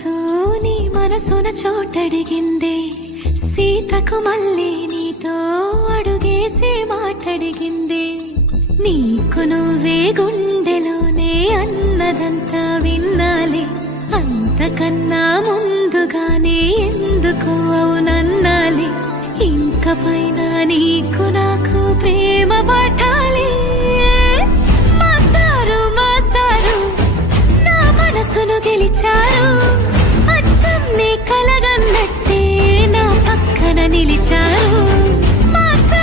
వయసు నీ మనసున చోటడిగిందే, సీతకు మళ్ళీ నీతో అడుగేసి మాటడిగిందే. నీకు నువ్వే గుండెలోనే అన్నదంతా విన్నాలే, అంతకన్నా ముందుగానే ఎందుకు అవునన్నాలే. ఇంక పైన నీకు నాకు ప్రేమ పాఠాలే. మాస్టారు మాస్టారు నా మనసును గెలిచారు, అచ్చం నీ కలగన్నట్టే నా పక్కన నిలిచారు.